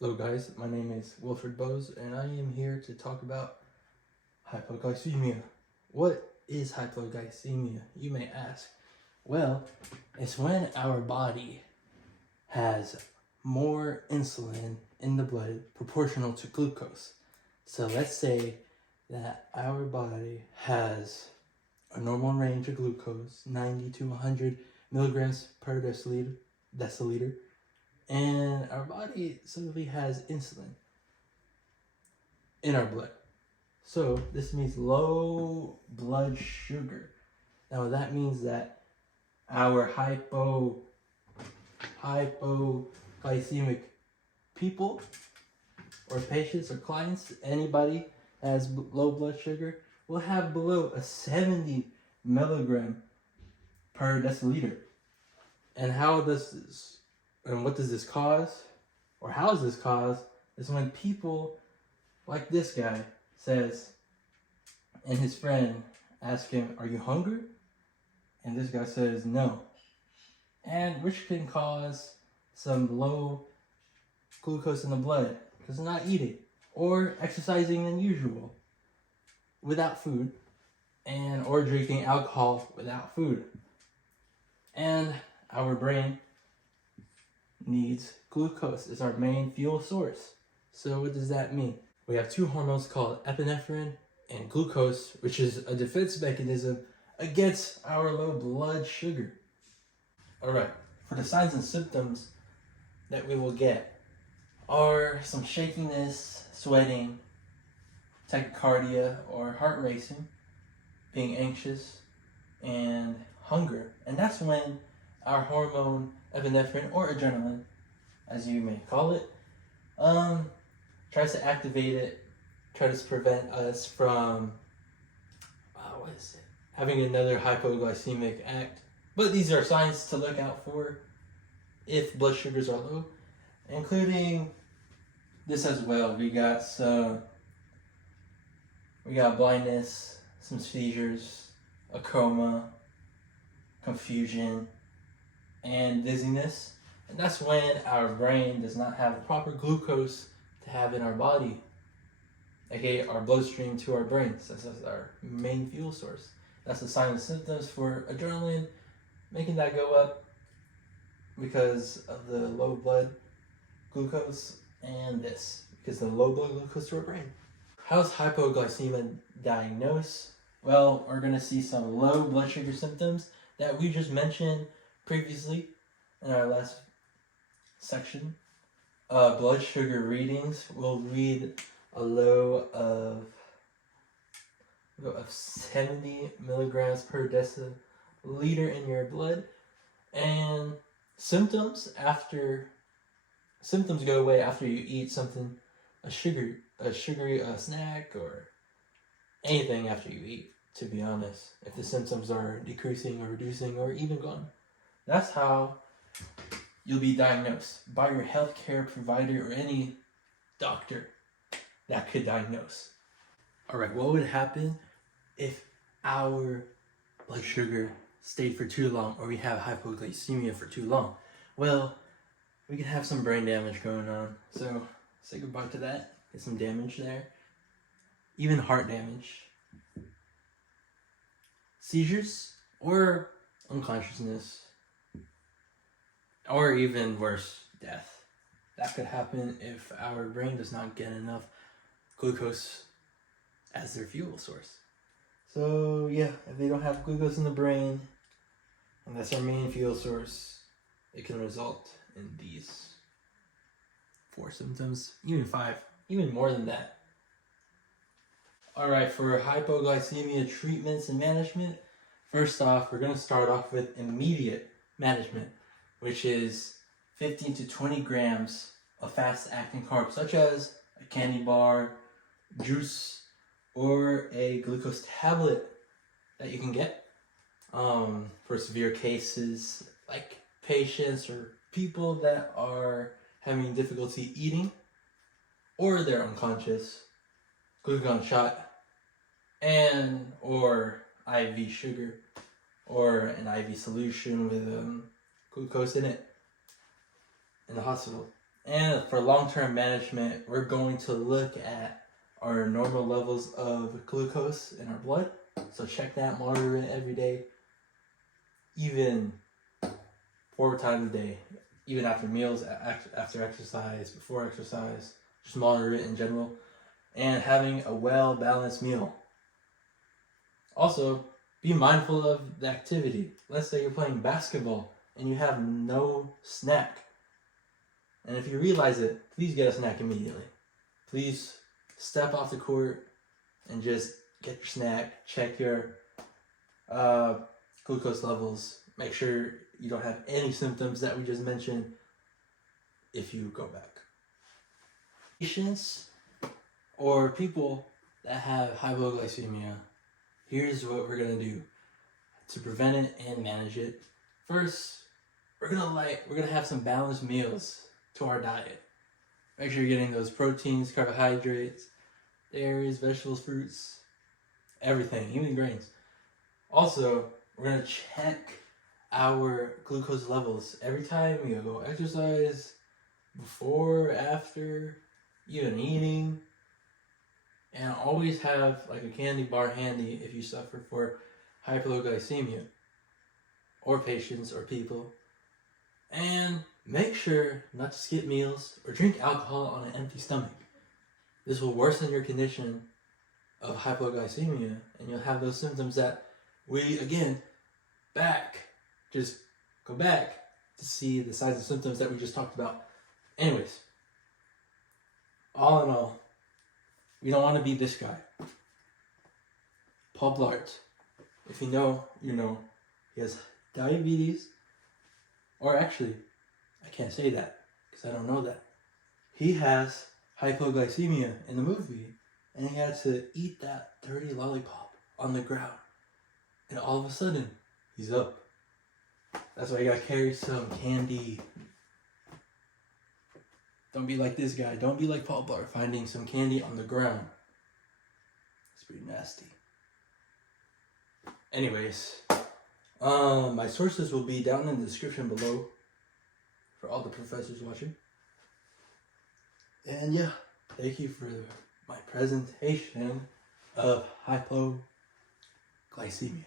Hello guys, my name is Wilfred Bose and I am here to talk about hypoglycemia. What is hypoglycemia, you may ask? Well, it's when our body has more insulin in the blood proportional to glucose. So let's say that our body has a normal range of glucose, 90 to 100 milligrams per deciliter, and our body simply has insulin in our blood. So this means low blood sugar. Now that means that our hypoglycemic people or patients or clients, anybody that has low blood sugar, will have below a 70 milligram per deciliter. And what does this cause? Or how is this caused? Is when people like this guy says, and his friend asks him, "Are you hungry?" And this guy says, "No." And which can cause some low glucose in the blood because not eating or exercising than usual without food, and or drinking alcohol without food. And our brain needs glucose. It's our main fuel source. So what does that mean? We have two hormones called epinephrine and glucose, which is a defense mechanism against our low blood sugar. All right, for the signs and symptoms that we will get are some shakiness, sweating, tachycardia or heart racing, being anxious, and hunger. And that's when our hormone epinephrine or adrenaline, as you may call it, tries to activate it, tries to prevent us from having another hypoglycemic act. But these are signs to look out for if blood sugars are low, including this as well. We got blindness, some seizures, a coma, confusion, and dizziness. And that's when our brain does not have the proper glucose to have in our body, aka our bloodstream to our brains. That's our main fuel source. That's the signs and symptoms for adrenaline, making that go up because of the low blood glucose, and this because the low blood glucose to our brain. How's hypoglycemia diagnosed? Well, we're going to see some low blood sugar symptoms that we just mentioned previously in our last section. Blood sugar readings will read a low of 70 milligrams per deciliter in your blood, and symptoms go away after you eat something, a sugary snack or anything after you eat, to be honest, if the symptoms are decreasing or reducing or even gone. That's how you'll be diagnosed by your healthcare provider or any doctor that could diagnose. All right, what would happen if our blood sugar stayed for too long or we have hypoglycemia for too long? Well, we could have some brain damage going on. So say goodbye to that. Get some damage there. Even heart damage. Seizures or unconsciousness. Or even worse, death. That could happen if our brain does not get enough glucose as their fuel source. So yeah, if they don't have glucose in the brain, and that's our main fuel source, it can result in these 4 symptoms, even 5, even more than that. All right, for hypoglycemia treatments and management, first off, we're going to start off with immediate management, which is 15 to 20 grams of fast-acting carbs, such as a candy bar, juice, or a glucose tablet that you can get for severe cases like patients or people that are having difficulty eating or they're unconscious, glucagon shot, and or IV sugar or an IV solution with glucose in it in the hospital. And for long-term management, we're going to look at our normal levels of glucose in our blood. So check that, monitor it every day, even 4 times a day, even after meals, after exercise, before exercise. Just monitor it in general. And having a well-balanced meal. Also, be mindful of the activity. Let's say you're playing basketball and you have no snack. And if you realize it, please get a snack immediately. Please step off the court and just get your snack. Check your glucose levels. Make sure you don't have any symptoms that we just mentioned if you go back. Patients or people that have hypoglycemia, here's what we're gonna do to prevent it and manage it. First, we're gonna have some balanced meals to our diet. Make sure you're getting those proteins, carbohydrates, dairies, vegetables, fruits, everything, even grains. Also, we're gonna check our glucose levels every time you go exercise, before, after, even eating. And always have like a candy bar handy if you suffer for hypoglycemia, or patients or people. And make sure not to skip meals or drink alcohol on an empty stomach. This will worsen your condition of hypoglycemia, and you'll have those symptoms that we, again, just go back to see the signs and symptoms that we just talked about. Anyways, all in all, we don't want to be this guy. Paul Blart, if you know, you know. He has diabetes, or actually, I can't say that because I don't know that. He has hypoglycemia in the movie, and he had to eat that dirty lollipop on the ground. And all of a sudden, he's up. That's why you gotta carry some candy. Don't be like this guy. Don't be like Paul Blart finding some candy on the ground. It's pretty nasty. Anyways, my sources will be down in the description below for all the professors watching. And yeah, thank you for my presentation of hypoglycemia.